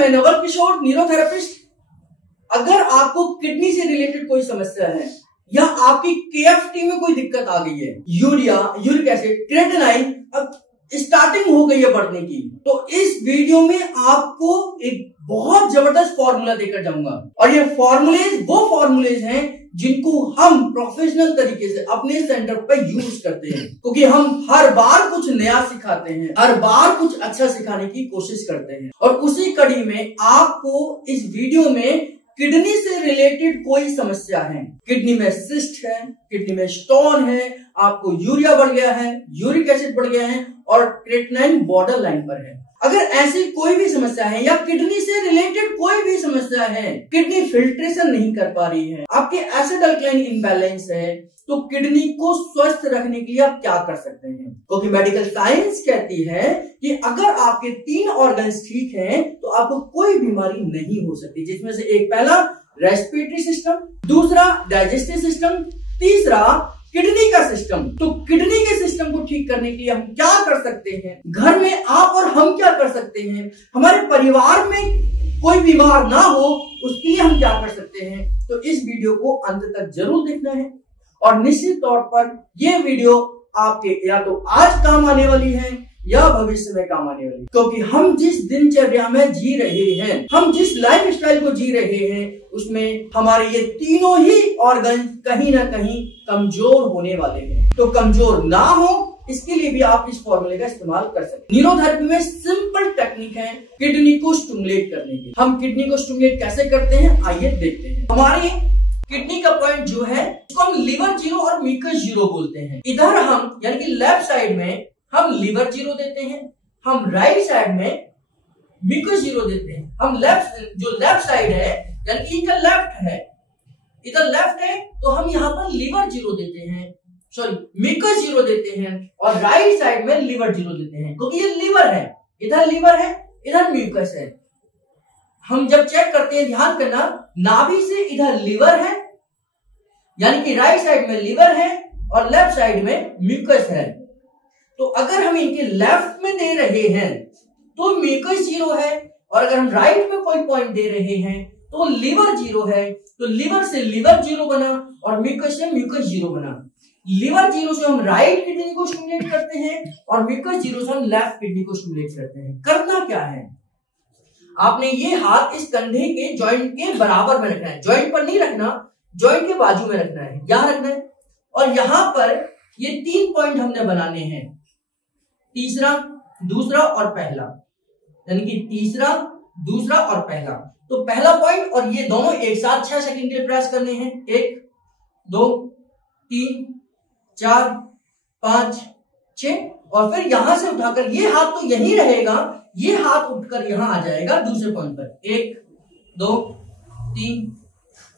मैं नवल किशोर, न्यूरोथेरेपिस्ट। अगर आपको किडनी से रिलेटेड कोई समस्या है या आपकी केएफटी में कोई दिक्कत आ गई है, यूरिया, यूरिक एसिड, क्रिएटिनाइन अब स्टार्टिंग हो गई है बढ़ने की, तो इस वीडियो में आपको एक बहुत जबरदस्त फॉर्मूला देकर जाऊंगा। और ये वो फॉर्मूलेज हैं जिनको हम प्रोफेशनल तरीके से अपने सेंटर पे यूज करते हैं, क्योंकि हम हर बार कुछ नया सिखाते हैं, हर बार कुछ अच्छा सिखाने की कोशिश करते हैं। और उसी कड़ी में आपको इस वीडियो में किडनी से रिलेटेड कोई समस्या है, किडनी में सिस्ट है, किडनी में स्टोन है, आपको यूरिया बढ़ गया है, यूरिक एसिड बढ़ गया है और क्रिएटिनाइन बॉर्डर लाइन पर है, अगर ऐसी कोई भी समस्या है या किडनी से रिलेटेड कोई भी समस्या है, किडनी फिल्ट्रेशन नहीं कर पा रही है, आपके एसिड अल्कलाइन इम्बैलेंस है, तो किडनी को स्वस्थ रखने के लिए आप क्या कर सकते हैं? क्योंकि मेडिकल साइंस कहती है कि अगर आपके 3 ऑर्गन्स ठीक हैं तो आपको कोई बीमारी नहीं हो सकती, जिसमें से एक पहला रेस्पिरेटरी सिस्टम, दूसरा डाइजेस्टिव सिस्टम, तीसरा किडनी का सिस्टम। तो किडनी के सिस्टम को ठीक करने के लिए हम क्या कर सकते हैं? घर में आप और हम क्या कर सकते हैं? हमारे परिवार में कोई बीमार ना हो उसके लिए हम क्या कर सकते हैं? तो इस वीडियो को अंत तक जरूर देखना है और निश्चित तौर पर यह वीडियो आपके या तो आज काम आने वाली है या भविष्य में काम आने वाली, क्योंकि हम जिस दिनचर्या में जी रहे हैं, हम जिस लाइफ स्टाइल को जी रहे हैं, उसमें हमारे ये तीनों ही ऑर्गन कहीं ना कहीं कमजोर होने वाले हैं। तो कमजोर ना हो इसके लिए भी आप इस फॉर्मूले का इस्तेमाल कर सकते हैं। न्यूरोथेरेपी में सिंपल टेक्निक है किडनी को स्टिमुलेट करने की। हम किडनी को स्टिमुलेट कैसे करते हैं, आइए देखते हैं। हमारे किडनी का पॉइंट जो है उसको हम लिवर जीरो और म्यूकस जीरो बोलते हैं। इधर हम यानी कि लेफ्ट साइड में हम लिवर जीरो देते हैं, हम राइट साइड में म्यूकस जीरो देते हैं। हम लेफ्ट साइड है यानी कि इनका लेफ्ट है, इधर लेफ्ट है तो हम यहाँ पर लिवर जीरो देते हैं, सॉरी म्यूकस जीरो देते हैं, और राइट साइड में लिवर जीरो देते हैं, क्योंकि ये लिवर है, इधर लिवर है, इधर म्यूकस है। हम जब चेक करते हैं ध्यान करना, नाभि से इधर लिवर है यानी कि राइट साइड में लिवर है और लेफ्ट साइड में म्यूकस है। तो अगर हम इनके लेफ्ट में दे रहे हैं तो म्यूकस जीरो है, और अगर हम राइट में कोई पॉइंट दे रहे हैं तो लिवर जीरो है, तो लिवर से लिवर जीरो बना और म्यूकस से म्यूकस जीरो बना। लिवर जीरो से हम राइट किडनी को स्टिमुलेट करते हैं और म्यूकस जीरो से हम लेफ्ट किडनी को स्टिमुलेट करते हैं। करना क्या है, आपने ये हाथ इस कंधे के जॉइंट के बराबर में रखना है, जॉइंट पर नहीं रखना, जॉइंट के बाजू में रखना है, यहां रखना है। और यहां पर ये 3 पॉइंट हमने बनाने हैं, तीसरा, दूसरा और पहला, यानी कि तीसरा, दूसरा और पहला। तो पहला पॉइंट और ये दोनों एक साथ 6 सेकंड के लिए प्रेस करने हैं। 1 2 3 4 5 6, और फिर यहां से उठाकर ये हाथ तो यहीं रहेगा, ये हाथ उठकर यहां आ जाएगा दूसरे पॉइंट पर। 1 2 3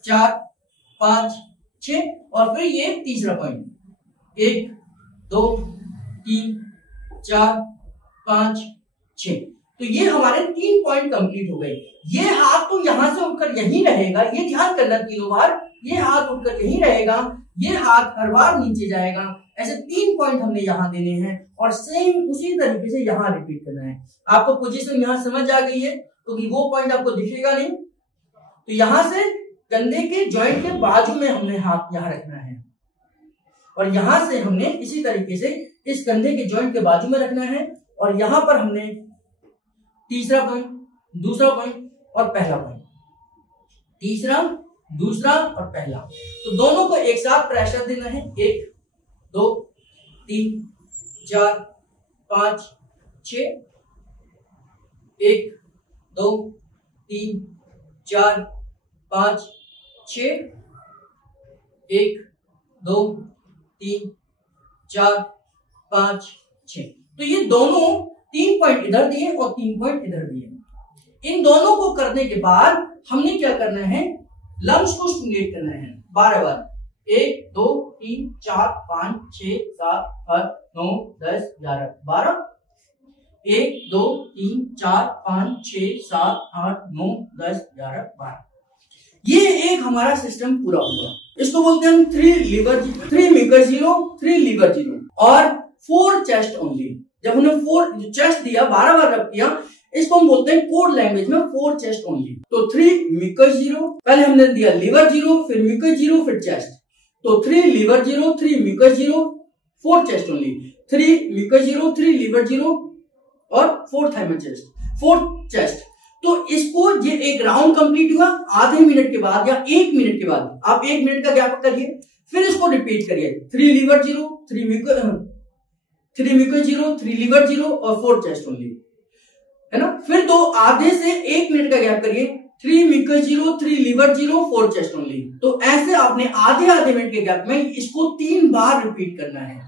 4 5 6, और फिर ये तीसरा पॉइंट 1 2 3 4 5 6। तो ये हमारे 3 पॉइंट कंप्लीट हो गए। ये हाथ तो यहां से उठकर यहीं रहेगा, ये ध्यान करना तीनों बार, ये हाथ उठकर यहीं रहेगा, ये हाथ हर बार नीचे जाएगा। ऐसे 3 पॉइंट हमने यहां देने हैं और सेम उसी तरीके से यहां रिपीट करना है। आपको पोजीशन यहां समझ आ गई है, क्योंकि वो पॉइंट आपको दिखेगा नहीं। तो यहां से कंधे के जॉइंट के बाजू में हमने हाथ यहां रखना है, और यहां से हमने इसी तरीके से इस कंधे के जॉइंट के बाजू में रखना है, और यहां पर हमने तीसरा पॉइंट, दूसरा पॉइंट और पहला पॉइंट, तीसरा, दूसरा और पहला। तो दोनों को एक साथ प्रेशर देना है। 1 2 3 4 5 6, 1 2 3 4 5 6, 1 2 3 4 5 6। तो ये दोनों 3 पॉइंट इधर दिए और 3 पॉइंट इधर दिए। इन दोनों को करने के बाद हमने क्या करना है, लंग्स को स्टिमुलेट करना है 12 बार। 1 2 3 4 5 6 7 8 9 10 11 12। 1 2 3 4 5 6 7 8 9 10 11 12। ये एक हमारा सिस्टम पूरा हुआ। इसको बोलते हैं हम 3 म्यूकस जीरो, 3 लिवर जीरो और 4 चेस्ट ओनली। जब हमने 4 चेस्ट दिया, 12 बार रब किया, इसको हम बोलते हैं कोड लैंग्वेज में 4 चेस्ट ओनली। तो 3 म्यूकस 0, पहले हमने दिया लिवर 0, फिर म्यूकस 0, फिर चेस्ट। तो 3 liver 0, 3 mucus 0, 4 chest only. 3 mucus 0, 3 liver 0 और 4 थाइमस चेस्ट, 4 चेस्ट। तो इसको ये एक राउंड कंप्लीट हुआ, आधे मिनट के बाद या 1 मिनट के बाद आप 1 मिनट का गैप करिए, फिर इसको रिपीट करिए। 3 लिवर 0, 3 म्यूकस 0, 3 लिवर 0 और 4 चेस्ट ओनली, है ना। फिर तो आधे से 1 मिनट का गैप करिए, 3 म्यूकस 0, 3 लिवर 0, 4 चेस्ट ओनली। तो ऐसे आपने आधे मिनट के गैप में इसको 3 बार रिपीट करना है।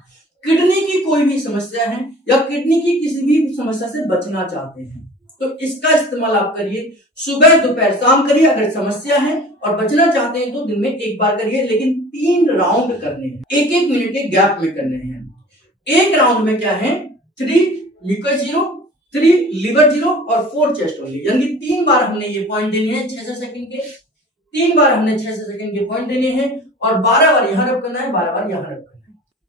किडनी की कोई भी समस्या है या किडनी की किसी भी समस्या से बचना चाहते हैं तो इसका इस्तेमाल आप करिए, सुबह दोपहर शाम करिए। अगर समस्या है और बचना चाहते हैं तो दिन में 1 बार करिए, लेकिन 3 राउंड करने हैं, 1-1 मिनट के गैप में करने हैं। एक राउंड में क्या है, 3 म्यूकस 0, 3 लिवर 0 और 4 चेस्ट ओनली, यानी 3 बार हमने ये पॉइंट देने हैं 6 सेकंड के, 3 बार हमने 6 सेकंड के पॉइंट देने हैं और 12 बार यहां रब करना है, 12 बार यहां रब करना है।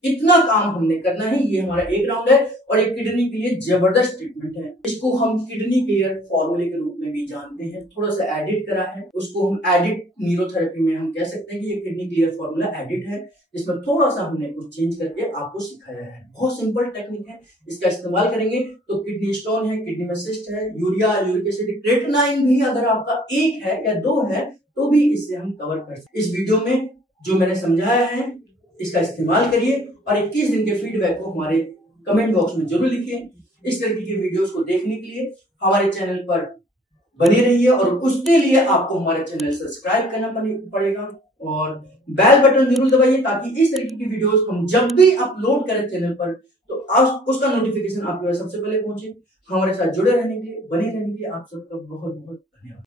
इतना काम हमने करना है। ये हमारा एक राउंड है और एक किडनी के लिए जबरदस्त ट्रीटमेंट है। इसको हम किडनी क्लियर फॉर्मूले के रूप में भी जानते हैं, थोड़ा सा एडिट करा है, उसको हम एडिट न्यूरोथेरेपी में हम कह सकते हैं कि ये किडनी क्लियर फॉर्मूला एडिट है, जिसमें थोड़ा सा हमने कुछ चेंज करके आपको सिखाया है। बहुत सिंपल टेक्निक है, इसका इस्तेमाल करेंगे तो किडनी स्टोन है, किडनी में सिस्ट है, यूरिया, यूरिक एसिड, क्रेटिनाइन भी अगर आपका 1 है या 2 है तो भी इससे हम कवर कर सकते। इस वीडियो में जो मैंने समझाया है इसका इस्तेमाल करिए और 21 दिन के फीडबैक को हमारे कमेंट बॉक्स में जरूर लिखिए। इस तरीके की वीडियोस को देखने के लिए हमारे चैनल पर बने रहिए और उसके लिए आपको हमारे चैनल सब्सक्राइब करना पड़ेगा और बेल बटन जरूर दबाइए ताकि इस तरीके की वीडियोस हम जब भी अपलोड करें चैनल पर तो उसका नोटिफिकेशन आपके पास सबसे पहले पहुंचे। हमारे साथ जुड़े रहने के लिए, बने रहने के लिए आप सबका बहुत बहुत धन्यवाद।